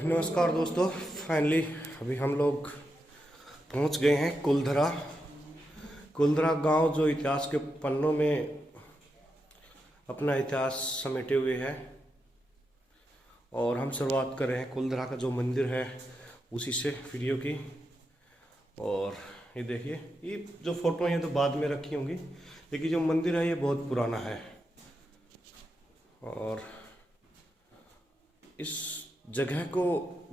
नमस्कार दोस्तों, फाइनली अभी हम लोग पहुंच गए हैं कुलधरा। कुलधरा गांव जो इतिहास के पन्नों में अपना इतिहास समेटे हुए है। और हम शुरुआत कर रहे हैं कुलधरा का जो मंदिर है उसी से वीडियो की। और ये देखिए, ये जो फोटो हैं तो बाद में रखी होंगी, लेकिन जो मंदिर है ये बहुत पुराना है। और इस जगह को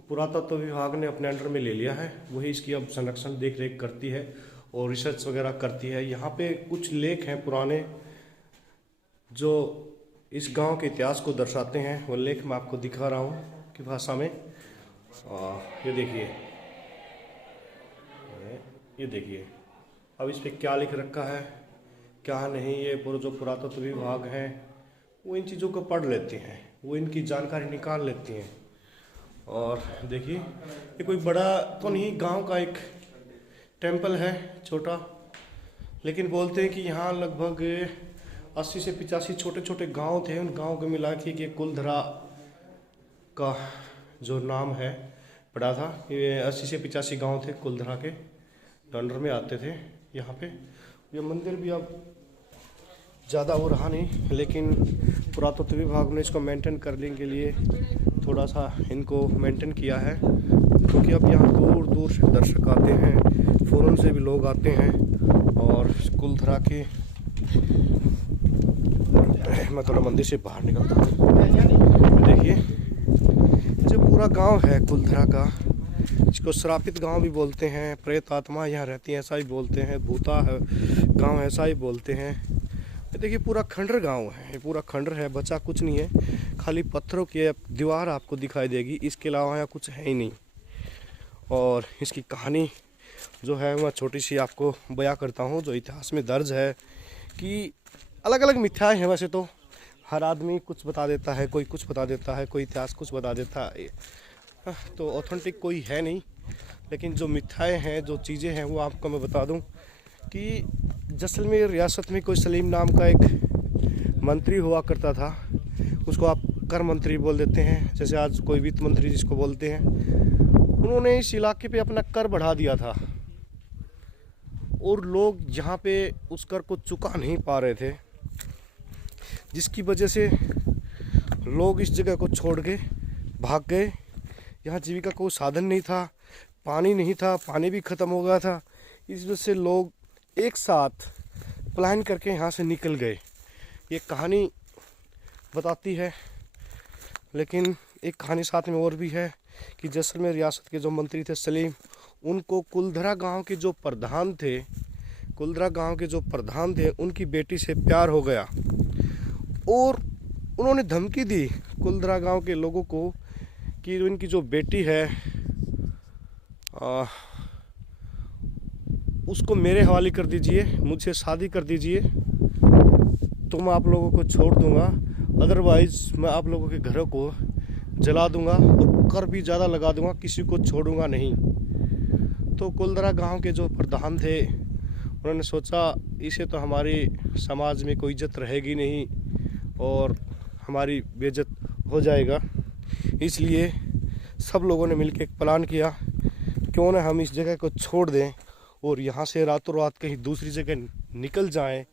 पुरातत्व विभाग ने अपने अंडर में ले लिया है, वही इसकी अब संरक्षण देख रेख करती है और रिसर्च वगैरह करती है। यहाँ पे कुछ लेख हैं पुराने जो इस गांव के इतिहास को दर्शाते हैं, वो लेख मैं आपको दिखा रहा हूँ की भाषा में। ये देखिए, ये देखिए अब इस पे क्या लिख रखा है क्या नहीं, ये पूरा जो पुरातत्व विभाग है वो इन चीज़ों को पढ़ लेते हैं, वो इनकी जानकारी निकाल लेती हैं। और देखिए, ये कोई बड़ा तो नहीं, गांव का एक टेंपल है छोटा, लेकिन बोलते हैं कि यहाँ लगभग 80 से 85 छोटे छोटे गांव थे। उन गांव को मिला के ये कुलधरा का जो नाम है पड़ा था। ये 80 से 85 गांव थे कुलधरा के अंडर में आते थे यहाँ पे। ये मंदिर भी अब ज़्यादा वो रहा नहीं, लेकिन पुरातत्व विभाग ने इसको मेंटेन करने के लिए थोड़ा सा इनको मेंटेन किया है, क्योंकि अब यहाँ दूर दूर से दर्शक आते हैं, फॉरेन से भी लोग आते हैं। और कुलधरा के मैं थोड़ा मंदिर से बाहर निकलता हूँ। देखिए, जो पूरा गांव है कुलधरा का, इसको श्रापित गांव भी बोलते हैं, प्रेत आत्मा यहाँ रहती है ऐसा ही बोलते हैं, भूता है गांव ऐसा ही बोलते हैं। देखिए, पूरा खंडर गांव है, ये पूरा खंडर है, बचा कुछ नहीं है, खाली पत्थरों की दीवार आपको दिखाई देगी, इसके अलावा यहाँ कुछ है ही नहीं। और इसकी कहानी जो है मैं छोटी सी आपको बयां करता हूँ, जो इतिहास में दर्ज है कि अलग अलग मिथ्याएं हैं। वैसे तो हर आदमी कुछ बता देता है, कोई कुछ बता देता है, कोई इतिहास कुछ बता देता है, तो ऑथेंटिक कोई है नहीं। लेकिन जो मिथ्याएं हैं, जो चीज़ें हैं, वो आपको मैं बता दूँ कि जैसलमेर रियासत में कोई सलीम नाम का एक मंत्री हुआ करता था, उसको आप कर मंत्री बोल देते हैं, जैसे आज कोई वित्त मंत्री जिसको बोलते हैं। उन्होंने इस इलाके पे अपना कर बढ़ा दिया था और लोग यहाँ पे उस कर को चुका नहीं पा रहे थे, जिसकी वजह से लोग इस जगह को छोड़ के भाग गए। यहाँ जीविका का कोई साधन नहीं था, पानी नहीं था, पानी भी ख़त्म हो गया था। इस वजह से लोग एक साथ प्लान करके यहाँ से निकल गए। ये कहानी बताती है, लेकिन एक कहानी साथ में और भी है कि जैसलमेर रियासत के जो मंत्री थे सलीम, उनको कुलधरा गांव के जो प्रधान थे, कुलधरा गांव के जो प्रधान थे, उनकी बेटी से प्यार हो गया और उन्होंने धमकी दी कुलधरा गांव के लोगों को कि उनकी जो बेटी है उसको मेरे हवाले कर दीजिए, मुझसे शादी कर दीजिए, तो मैं आप लोगों को छोड़ दूंगा, अदरवाइज़ मैं आप लोगों के घरों को जला दूंगा और कर भी ज़्यादा लगा दूंगा, किसी को छोड़ूंगा नहीं। तो कुलधरा गांव के जो प्रधान थे, उन्होंने सोचा इसे तो हमारी समाज में कोई इज्जत रहेगी नहीं और हमारी बेइज्जत हो जाएगा। इसलिए सब लोगों ने मिलकर एक प्लान किया, क्यों ना हम इस जगह को छोड़ दें और यहाँ से रातों रात कहीं दूसरी जगह निकल जाएं।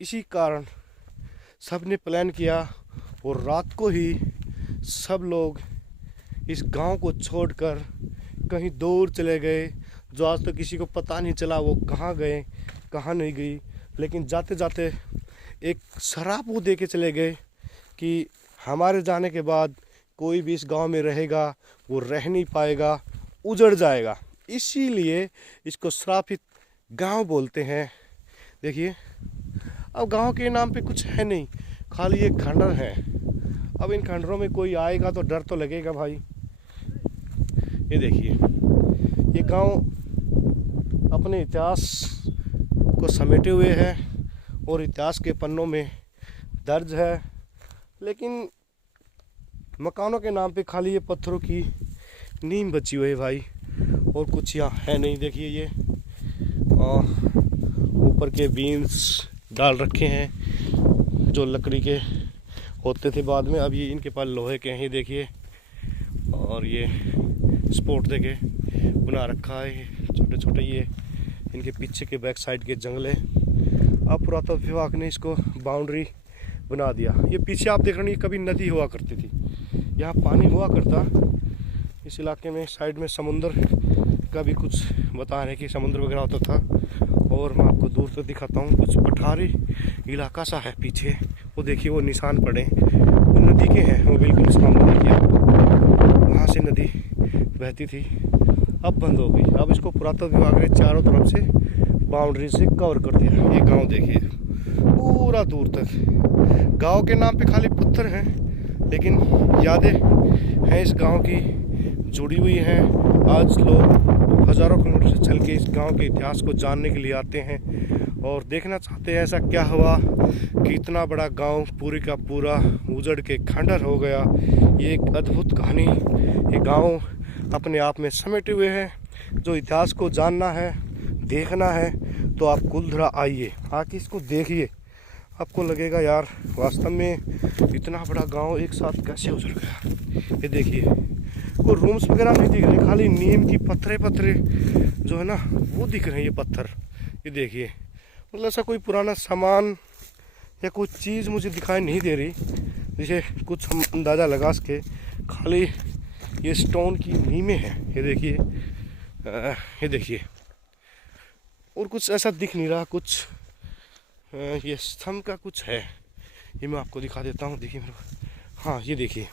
इसी कारण सब ने प्लान किया और रात को ही सब लोग इस गांव को छोड़कर कहीं दूर चले गए। जो आज तो किसी को पता नहीं चला वो कहाँ गए कहाँ नहीं गई, लेकिन जाते जाते एक शराप वो दे के चले गए कि हमारे जाने के बाद कोई भी इस गांव में रहेगा वो रह नहीं पाएगा, उजड़ जाएगा। इसीलिए इसको श्रापित गांव बोलते हैं। देखिए, अब गांव के नाम पे कुछ है नहीं, खाली एक खंडर है। अब इन खंडरों में कोई आएगा तो डर तो लगेगा भाई। ये देखिए, ये गांव अपने इतिहास को समेटे हुए है और इतिहास के पन्नों में दर्ज है, लेकिन मकानों के नाम पे खाली ये पत्थरों की नींव बची हुई है भाई, और कुछ यहाँ है नहीं। देखिए, ये ऊपर के बीम्स डाल रखे हैं जो लकड़ी के होते थे बाद में, अब ये इनके पास लोहे के हैं। देखिए, और ये स्पोर्ट देके बना रखा है, छोटे छोटे ये इनके पीछे के बैक साइड के जंगल है। अब पुरातत्व विभाग ने इसको बाउंड्री बना दिया। ये पीछे आप देख रहे हैं, कभी नदी हुआ करती थी, यहाँ पानी हुआ करता। इस इलाके में साइड में समुंदर का भी कुछ बता रहे कि समुद्र वगैरह होता था। और मैं आपको दूर से दिखाता हूँ, कुछ पठारी इलाका सा है पीछे, वो देखिए वो निशान पड़े, वो नदी के हैं, वो बिल्कुल सामने देखिए, वहाँ से नदी बहती थी, अब बंद हो गई। अब इसको पुरातत्व विभाग ने चारों तरफ से बाउंड्री से कवर कर दिया। ये गांव देखिए पूरा दूर तक, गांव के नाम पे खाली पत्थर हैं, लेकिन यादें हैं इस गांव की जुड़ी हुई हैं। आज लोग हज़ारों किलोमीटर से चल के इस गांव के इतिहास को जानने के लिए आते हैं और देखना चाहते हैं ऐसा क्या हुआ कि इतना बड़ा गांव पूरी का पूरा उजड़ के खंडर हो गया। ये एक अद्भुत कहानी, ये गांव अपने आप में समेटे हुए है। जो इतिहास को जानना है, देखना है, तो आप कुलधरा आइए, आके इसको देखिए, आपको लगेगा यार वास्तव में इतना बड़ा गांव एक साथ कैसे उजड़ गया। ये देखिए कोई रूम्स वगैरह नहीं दिख रहे, खाली नीम की पत्थरे जो है ना वो दिख रहे हैं, ये पत्थर। ये देखिए मतलब ऐसा कोई पुराना सामान या कोई चीज़ मुझे दिखाई नहीं दे रही, जिसे कुछ हम अंदाज़ा लगा सके। खाली ये स्टोन की नीमें हैं, ये देखिए और कुछ ऐसा दिख नहीं रहा। कुछ ये स्तंभ का कुछ है, ये मैं आपको दिखा देता हूँ। देखिए मेरे, हाँ ये देखिए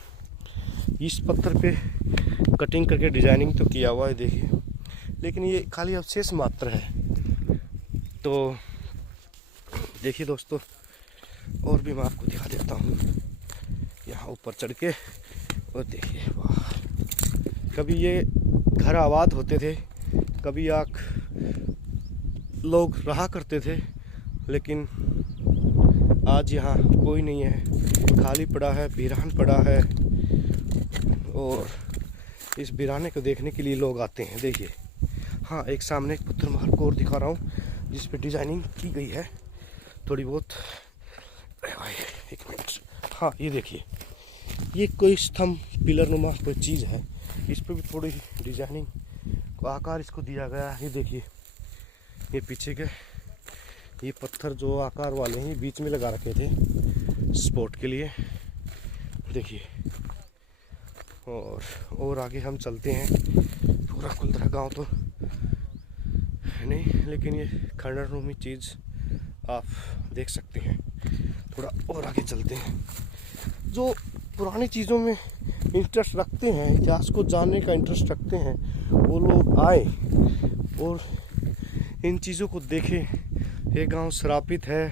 इस पत्थर पे कटिंग करके डिजाइनिंग तो किया हुआ है देखिए, लेकिन ये खाली अवशेष मात्र है। तो देखिए दोस्तों, और भी मैं आपको दिखा देता हूँ यहाँ ऊपर चढ़ के। और देखिए वाह, कभी ये घर आबाद होते थे, कभी लोग रहा करते थे, लेकिन आज यहाँ कोई नहीं है, खाली पड़ा है, वीरान पड़ा है। और इस वीराने को देखने के लिए लोग आते हैं। देखिए हाँ, एक सामने एक पत्थर महल को और दिखा रहा हूँ जिस पे डिजाइनिंग की गई है थोड़ी बहुत। एक मिनट, हाँ ये देखिए, ये कोई स्तंभ पिलर नुमा कोई चीज़ है, इस पर भी थोड़ी डिजाइनिंग को आकार इसको दिया गया है। ये देखिए ये पीछे के ये पत्थर जो आकार वाले हैं बीच में लगा रखे थे स्पोर्ट के लिए, देखिए। और आगे हम चलते हैं। पूरा कुलधरा गांव तो है नहीं, लेकिन ये खंडर रूमी चीज़ आप देख सकते हैं। थोड़ा और आगे चलते हैं। जो पुरानी चीज़ों में इंटरेस्ट रखते हैं, इतिहास को जानने का इंटरेस्ट रखते हैं, वो लोग आए और इन चीज़ों को देखें। ये गांव श्रापित है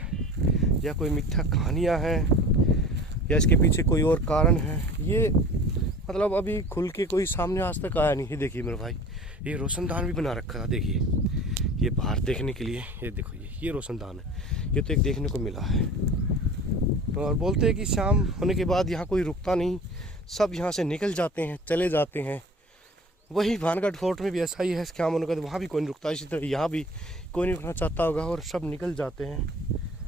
या कोई मिथ्या कहानियाँ हैं या इसके पीछे कोई और कारण है, ये मतलब अभी खुल के कोई सामने आज तक आया नहीं है। देखिए मेरे भाई, ये रोशनदान भी बना रखा था, देखिए ये बाहर देखने के लिए। ये देखो ये रोशनदान है, ये तो एक देखने को मिला है। और बोलते हैं कि शाम होने के बाद यहाँ कोई रुकता नहीं, सब यहाँ से निकल जाते हैं, चले जाते हैं। वही भानगढ़ फोर्ट में भी ऐसा ही है, शाम होने के बाद वहाँ भी कोई नहीं रुकता, इसी तरह यहाँ भी कोई नहीं रुकना चाहता होगा और सब निकल जाते हैं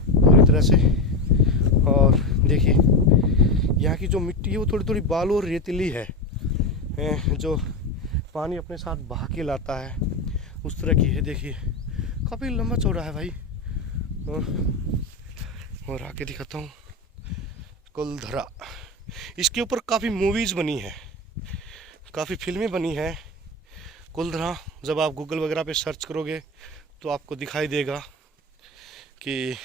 पूरी तरह से। और देखिए यहाँ की जो मिट्टी है वो थोड़ी थोड़ी बालू और रेतीली है, जो पानी अपने साथ बहा के लाता है, उस तरह की है। देखिए काफ़ी लंबा चौड़ा है भाई। और आगे दिखाता हूँ कुलधरा, इसके ऊपर काफ़ी मूवीज़ बनी है, काफ़ी फिल्में बनी हैं। कुलधरा जब आप गूगल वगैरह पे सर्च करोगे तो आपको दिखाई देगा कि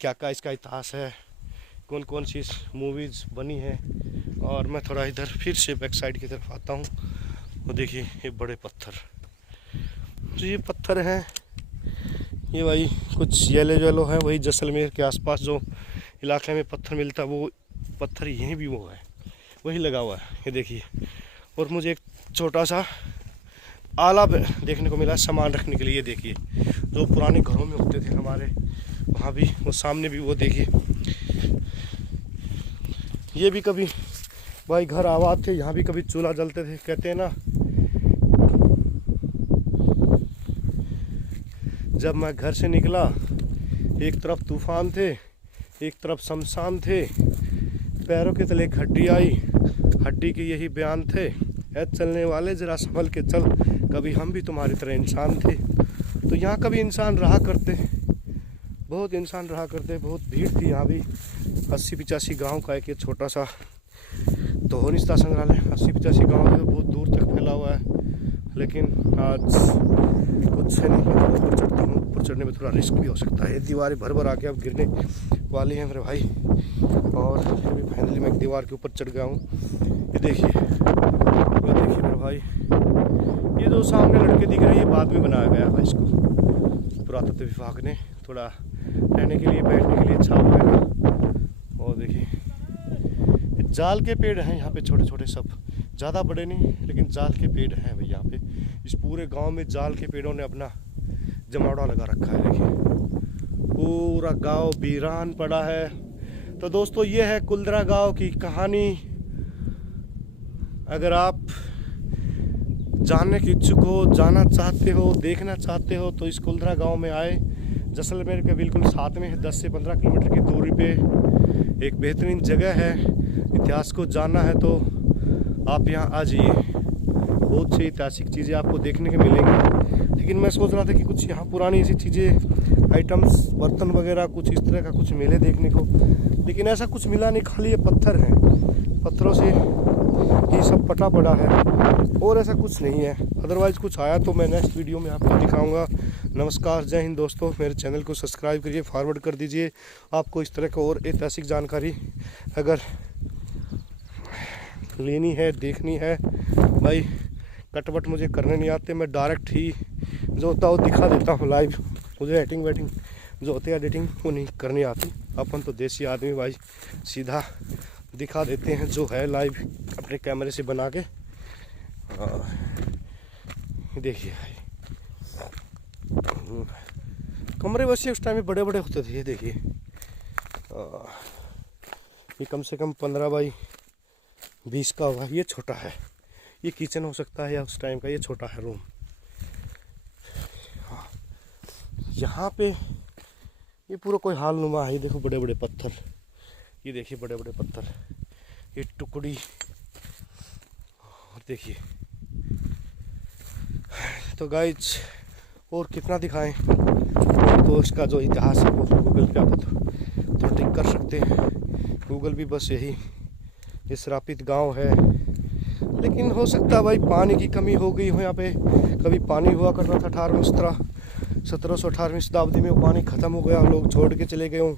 क्या क्या इसका इतिहास है, कौन कौन सी मूवीज़ बनी है। और मैं थोड़ा इधर फिर से बैक साइड की तरफ आता हूँ। वो देखिए ये बड़े पत्थर, तो ये पत्थर हैं, ये भाई कुछ येलो है, वही जैसलमेर के आसपास जो इलाके में पत्थर मिलता है वो पत्थर यहीं भी वो है, वही लगा हुआ है। ये देखिए, और मुझे एक छोटा सा आला देखने को मिला सामान रखने के लिए। ये देखिए जो पुराने घरों में होते थे हमारे, वहाँ भी वो सामने भी वो देखिए, ये भी कभी भाई घर आबाद थे, यहाँ भी कभी चूल्हा जलते थे। कहते हैं ना, जब मैं घर से निकला एक तरफ तूफान थे, एक तरफ शमशान थे, पैरों के तले एक हड्डी आई, हड्डी के यही बयान थे है चलने वाले, ज़रा संभल के चल, कभी हम भी तुम्हारी तरह इंसान थे। तो यहाँ कभी इंसान रहा करते, बहुत इंसान रहा करते, बहुत भीड़ थी यहाँ भी। 80-85 गाँव का एक ये छोटा सा तो हो नहीं था संग्रहालय। 80-85 गाँव है, बहुत दूर तक फैला हुआ है। लेकिन आज कुछ है नहीं, मैं ऊपर चढ़ता हूँ। ऊपर चढ़ने में थोड़ा रिस्क भी हो सकता है, दीवारें भर भर आके अब गिरने वाली हैं मेरे भाई। और फिर भी फाइनली मैं एक दीवार के ऊपर चढ़ गया हूँ। ये देखिए मेरे भाई, ये जो सामने लड़के दिख रहे हैं ये बाद में बनाया गया है इसको पुरातत्व विभाग ने, थोड़ा रहने के लिए, बैठने के लिए अच्छा वगैरह। और देखिए जाल के पेड़ हैं यहाँ पे, छोटे छोटे सब, ज़्यादा बड़े नहीं लेकिन जाल के पेड़ हैं भाई यहाँ पे। इस पूरे गांव में जाल के पेड़ों ने अपना जमावड़ा लगा रखा है। देखिए पूरा गांव वीरान पड़ा है। तो दोस्तों ये है कुलधरा गांव की कहानी। अगर आप जानने के इच्छुक हो, जाना चाहते हो, देखना चाहते हो तो इस कुलधरा गांव में आए। जैसलमेर के बिल्कुल साथ में है, 10 से 15 किलोमीटर की दूरी पे एक बेहतरीन जगह है। इतिहास को जानना है तो आप यहाँ आ जाइए, बहुत सी ऐतिहासिक चीज़ें आपको देखने को मिलेंगी। लेकिन मैं सोच रहा था कि कुछ यहाँ पुरानी ऐसी चीज़ें, आइटम्स, बर्तन वगैरह कुछ इस तरह का कुछ मिले देखने को, लेकिन ऐसा कुछ मिला नहीं। खाली ये पत्थर हैं, पत्थरों से ये सब पटा पड़ा है और ऐसा कुछ नहीं है। अदरवाइज़ कुछ आया तो मैं नेक्स्ट वीडियो में आपको दिखाऊंगा। नमस्कार, जय हिंद दोस्तों। मेरे चैनल को सब्सक्राइब करिए, फॉरवर्ड कर दीजिए। आपको इस तरह का और ऐतिहासिक जानकारी अगर लेनी है, देखनी है भाई, कटवट मुझे करने नहीं आते। मैं डायरेक्ट ही जो होता है वो दिखा देता हूँ लाइव। मुझे एडिटिंग वेटिंग जो होती है एडिटिंग वो नहीं करनी आती। अपन तो देसी आदमी भाई, सीधा दिखा देते हैं जो है लाइव अपने कैमरे से बना के। देखिए भाई कमरे वैसे उस टाइम में बड़े बड़े होते थे। ये देखिए ये कम से कम 15 बाई 20 का होगा। ये छोटा है, ये किचन हो सकता है या उस टाइम का ये छोटा है रूम। हाँ, यहाँ पे ये पूरा कोई हाल नुमा है। देखो बड़े बड़े पत्थर, ये देखिए बड़े बड़े पत्थर, ये टुकड़ी। और देखिए तो गाइज और कितना दिखाएं, तो इसका जो इतिहास है वो गूगल पे आप तो टिक कर सकते हैं। गूगल भी बस यही, ये श्रापित गांव है। लेकिन हो सकता है भाई पानी की कमी हो गई हो यहाँ पे। कभी पानी हुआ करता था 1718वीं शताब्दी में, वो पानी ख़त्म हो गया, लोग छोड़ के चले गए हों।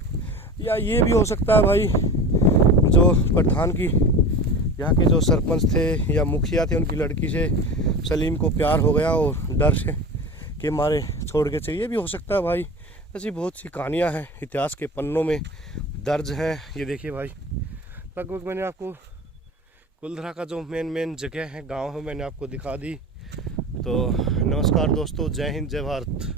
या ये भी हो सकता है भाई जो प्रधान की यहाँ के जो सरपंच थे या मुखिया थे, उनकी लड़की से सलीम को प्यार हो गया और डर से के मारे छोड़ के चले। ये भी हो सकता है भाई। ऐसी बहुत सी कहानियाँ हैं इतिहास के पन्नों में दर्ज हैं। ये देखिए भाई, लगभग मैंने आपको कुलधरा का जो मेन जगह है, गांव है, मैंने आपको दिखा दी। तो नमस्कार दोस्तों, जय हिंद, जय भारत।